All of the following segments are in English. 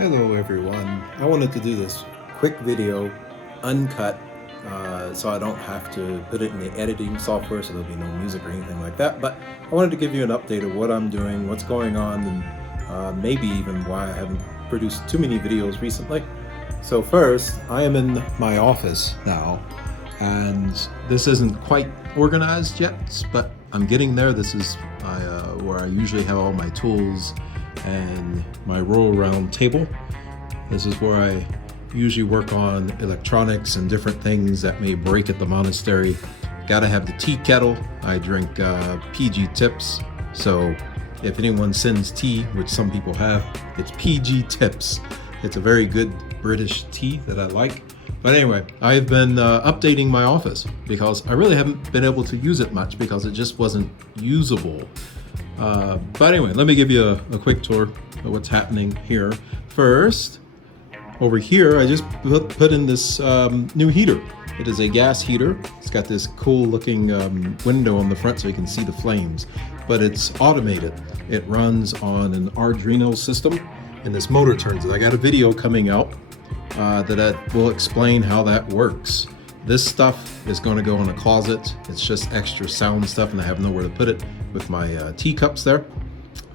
Hello everyone. I wanted to do this quick video, uncut, so I don't have to put it in the editing software, so there'll be no music or anything like that. But I wanted to give you an update of what I'm doing, what's going on, and maybe even why I haven't produced too many videos recently. So first, I am in my office now, and this isn't quite organized yet, but I'm getting there. This is where I usually have all my tools and my roll around table. This is where I usually work on electronics and different things that may break at the monastery. Gotta have the tea kettle. I drink PG Tips, so if anyone sends tea, which some people have, it's PG Tips. It's a very good British tea that I like. But anyway, I've been updating my office because I really haven't been able to use it much because it just wasn't usable. But anyway, let me give you a quick tour of what's happening here. First, over here, I just put in this new heater. It is a gas heater. It's got this cool looking window on the front so you can see the flames, but it's automated. It runs on an Arduino system, and this motor turns it. I got a video coming out that will explain how that works. This stuff is going to go in a closet. It's just extra sound stuff, and I have nowhere to put it with my teacups there.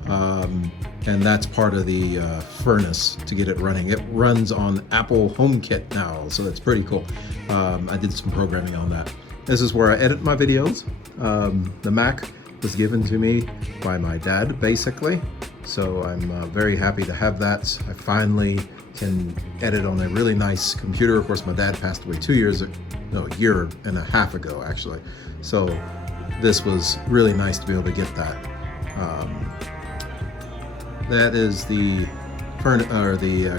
And that's part of the furnace to get it running. It runs on Apple HomeKit now, so that's pretty cool. I did some programming on that. This is where I edit my videos. The Mac was given to me by my dad, basically. So I'm very happy to have that. I finally can edit on a really nice computer. Of course, my dad passed away a year and a half ago, actually. So this was really nice to be able to get that. That is the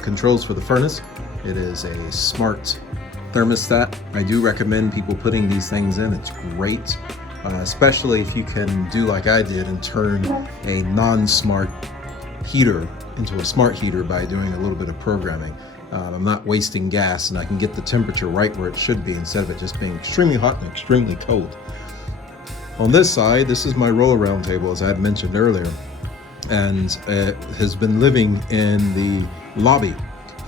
controls for the furnace. It is a smart thermostat. I do recommend people putting these things in. It's great, especially if you can do like I did and turn a non-smart heater into a smart heater by doing a little bit of programming. I'm not wasting gas, and I can get the temperature right where it should be instead of it just being extremely hot and extremely cold. On this side, this is my roll-around table, as I had mentioned earlier, and it has been living in the lobby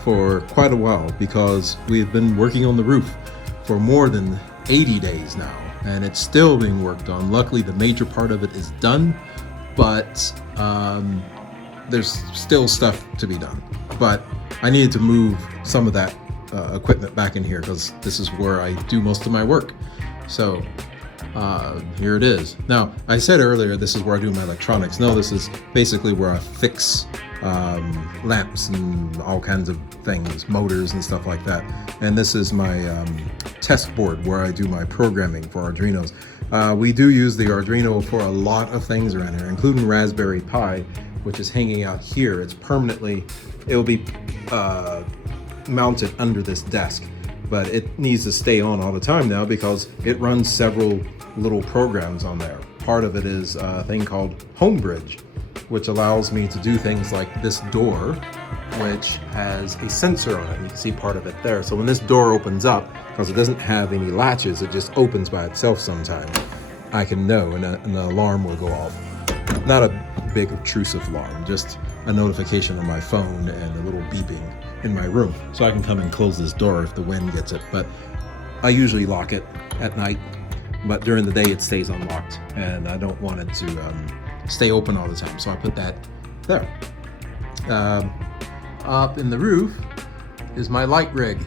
for quite a while because we've been working on the roof for more than 80 days now, and it's still being worked on. Luckily, the major part of it is done, but there's still stuff to be done. But I needed to move some of that equipment back in here because this is where I do most of my work. So here it is. Now, I said earlier this is where I do my electronics. No, this is basically where I fix lamps and all kinds of things, motors and stuff like that. And this is my test board where I do my programming for Arduinos. We do use the Arduino for a lot of things around here, including Raspberry Pi, which is hanging out here. It's permanently, it will be mounted under this desk, but it needs to stay on all the time now because it runs several little programs on there. Part of it is a thing called Homebridge, which allows me to do things like this door, which has a sensor on it. You can see part of it there. So when this door opens up, because it doesn't have any latches, it just opens by itself sometimes, I can know, and an alarm will go off. Not a big obtrusive alarm, just a notification on my phone and a little beeping in my room. So I can come and close this door if the wind gets it, but I usually lock it at night. But during the day it stays unlocked, and I don't want it to stay open all the time, so I put that there. Up in the roof is my light rig.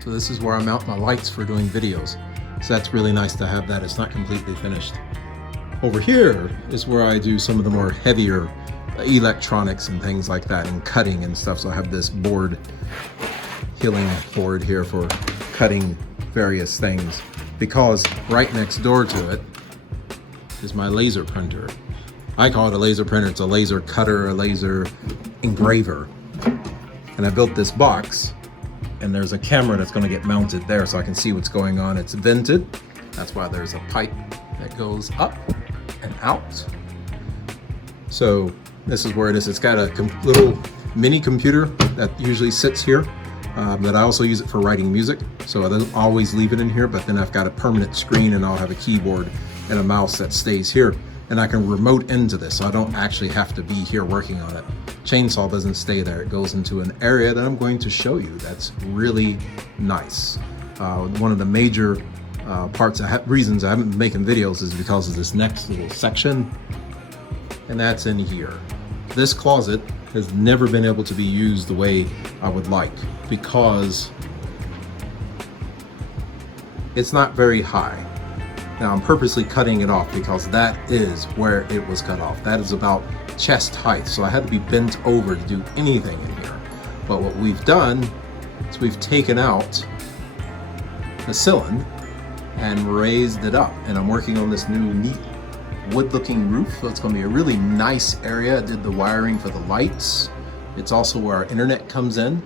So this is where I mount my lights for doing videos. So that's really nice to have that. It's not completely finished. Over here is where I do some of the more heavier electronics and things like that, and cutting and stuff. So I have this board, healing board here for cutting various things, because right next door to it is my laser printer. I call it a laser printer. It's a laser cutter, a laser engraver. And I built this box, and there's a camera that's going to get mounted there so I can see what's going on. It's vented. That's why there's a pipe that goes up and out. So this is where it is. It's got a little mini computer that usually sits here. That I also use it for writing music, so I don't always leave it in here, but then I've got a permanent screen, and I'll have a keyboard and a mouse that stays here. and I can remote into this, so I don't actually have to be here working on it. Chainsaw doesn't stay there. It goes into an area that I'm going to show you that's really nice. One of the major reasons I haven't been making videos is because of this next little section, and that's in here. This closet has never been able to be used the way I would like because it's not very high. Now I'm purposely cutting it off because that is where it was cut off. That is about chest height, so I had to be bent over to do anything in here. But what we've done is we've taken out the ceiling and raised it up, and I'm working on this new neat wood looking roof, so it's going to be a really nice area. I did the wiring for the lights. It's also where our internet comes in.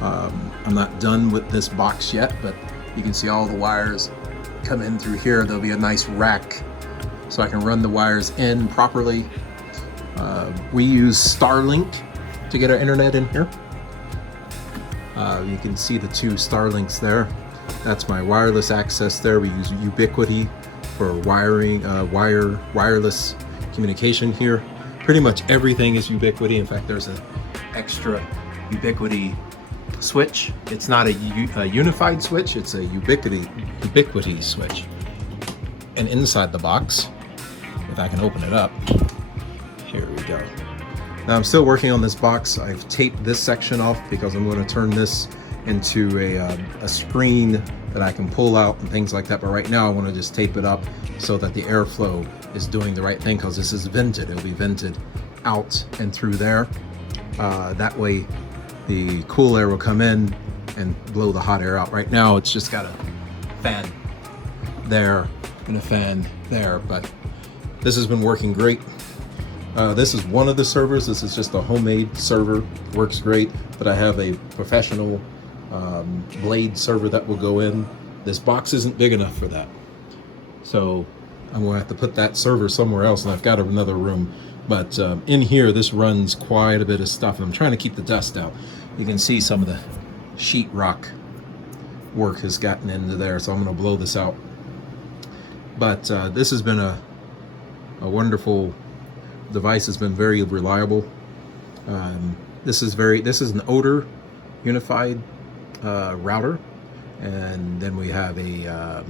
I'm not done with this box yet, but you can see all the wires come in through here. There'll be a nice rack so I can run the wires in properly. We use Starlink to get our internet in here. You can see the two Starlinks there. That's my wireless access there. We use Ubiquiti for wiring, wireless communication here. Pretty much everything is Ubiquiti. In fact, there's an extra Ubiquiti switch. It's not a unified switch, it's a Ubiquiti switch. And inside the box, if I can open it up, here we go. Now I'm still working on this box. I've taped this section off because I'm going to turn this into a screen that I can pull out and things like that. But right now I want to just tape it up so that the airflow is doing the right thing, because this is vented. It'll be vented out and through there. That way the cool air will come in and blow the hot air out. Right now it's just got a fan there and a fan there, but this has been working great. This is one of the servers. This is just a homemade server. Works great, but I have a professional blade server that will go in. This box isn't big enough for that, so I'm going to have to put that server somewhere else, and I've got another room. But in here, this runs quite a bit of stuff, and I'm trying to keep the dust out. You can see some of the sheetrock work has gotten into there, so I'm going to blow this out. But this has been a wonderful device. Has been very reliable. This is an odor unified router, and then we have a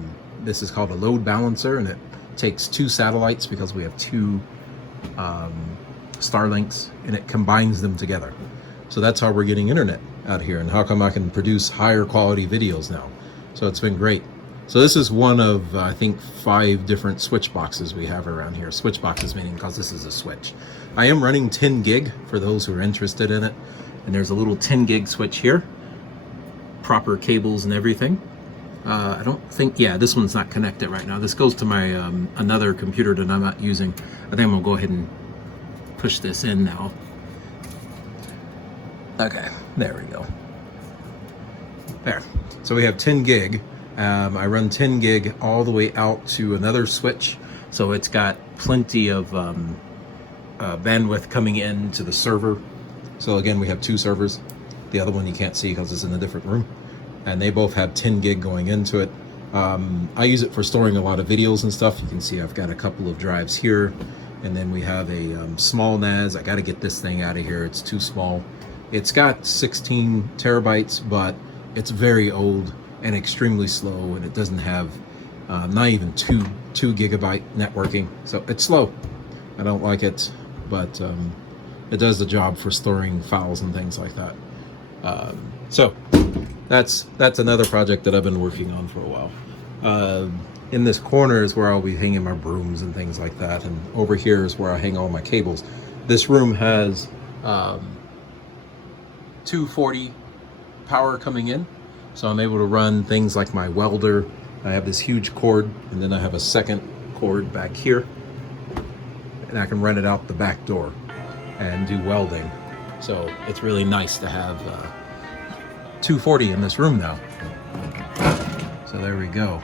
this is called a load balancer, and it takes two satellites because we have two Starlinks, and it combines them together. So that's how we're getting internet out here, and how come I can produce higher quality videos now. So it's been great. So this is one of, I think, 5 different switch boxes we have around here. Switch boxes meaning because this is a switch. I am running 10 gig for those who are interested in it. And there's a little 10 gig switch here. Proper cables and everything. I don't think, yeah, this one's not connected right now. This goes to my another computer that I'm not using. I think I'm gonna go ahead and push this in now. Okay, there we go. There. So we have 10 gig. I run 10 gig all the way out to another switch, so it's got plenty of bandwidth coming into the server. So again, we have 2 servers. The other one you can't see because it's in a different room, and they both have 10 gig going into it. I use it for storing a lot of videos and stuff. You can see I've got a couple of drives here, and then we have a small NAS. I got to get this thing out of here. It's too small. It's got 16 terabytes, but it's very old and extremely slow, and it doesn't have not even 2 gigabyte networking, so it's slow. I don't like it, but it does the job for storing files and things like that. So that's another project that I've been working on for a while. In this corner is where I'll be hanging my brooms and things like that, and over here is where I hang all my cables. This room has 240 power coming in, so I'm able to run things like my welder. I have this huge cord, and then I have a second cord back here, and I can run it out the back door and do welding. So it's really nice to have 240 in this room now. So there we go.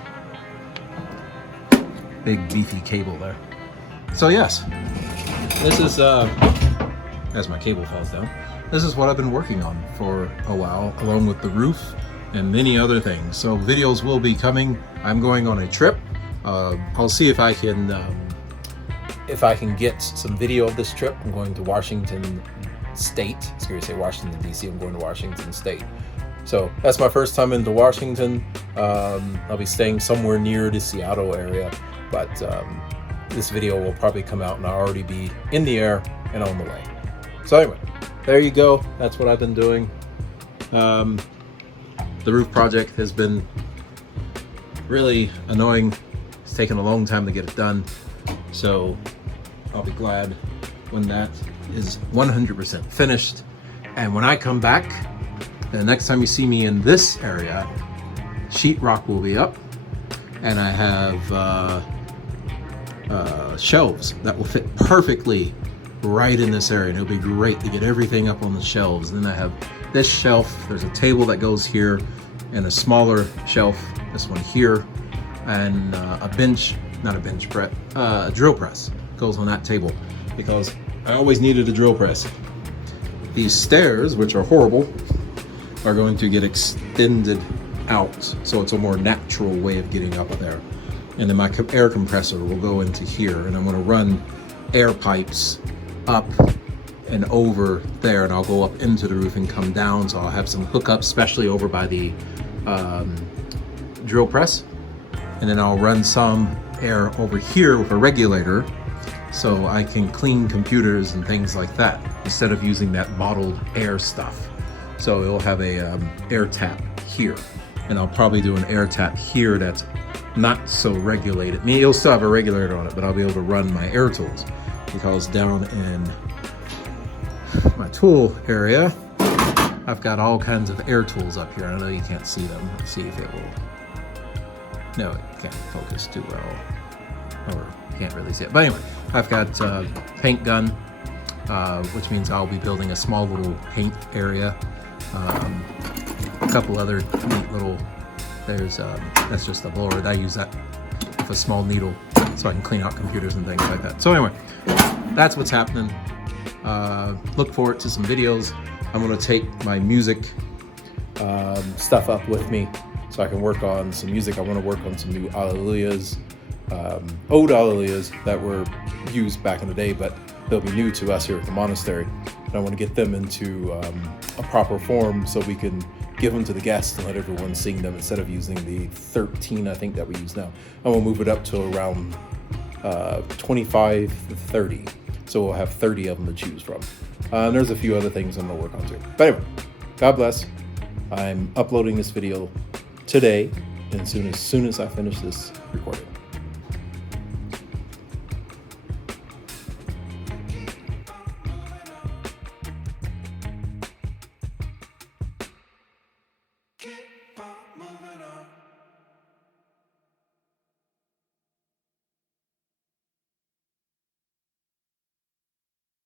Big beefy cable there. So yes, this is as my cable falls down, this is what I've been working on for a while, along with the roof and many other things. So videos will be coming. I'm going on a trip. I'll see if I can if I can get some video of this trip, I'm going to Washington State. I was going to say Washington, D.C. I'm going to Washington State. So that's my first time into Washington. I'll be staying somewhere near the Seattle area, but this video will probably come out and I'll already be in the air and on the way. So anyway, there you go. That's what I've been doing. The roof project has been really annoying. It's taken a long time to get it done. So I'll be glad when that is 100% finished. And when I come back, the next time you see me in this area, sheetrock will be up, and I have shelves that will fit perfectly right in this area. And it'll be great to get everything up on the shelves. And then I have this shelf. There's a table that goes here, and a smaller shelf, this one here, and a bench, not a bench press, a drill press goes on that table because I always needed a drill press. These stairs, which are horrible, are going to get extended out, so it's a more natural way of getting up there. And then my air compressor will go into here, and I'm going to run air pipes up and over there, and I'll go up into the roof and come down. So I'll have some hookups, especially over by the drill press, and then I'll run some air over here with a regulator so I can clean computers and things like that instead of using that bottled air stuff. So it'll have a air tap here, and I'll probably do an air tap here that's not so regulated. I mean, it'll still have a regulator on it, but I'll be able to run my air tools, because down in my tool area, I've got all kinds of air tools up here. I know you can't see them. Let's see if it will. No, it can't focus too well, or you can't really see it. But anyway, I've got paint gun, which means I'll be building a small little paint area. A couple other neat little, there's, that's just a blower. I use that with a small needle so I can clean out computers and things like that. So anyway, that's what's happening. Look forward to some videos. I'm going to take my music stuff up with me so I can work on some music. I want to work on some new Alleluias, old Alleluias that were used back in the day, but they'll be new to us here at the monastery. And I want to get them into a proper form so we can give them to the guests and let everyone sing them instead of using the 13, I think, that we use now. I'm going to move it up to around 25 to 30. So we'll have 30 of them to choose from. And there's a few other things I'm going to work on too. But anyway, God bless. I'm uploading this video today, and as soon as I finish this recording. Keep on moving on.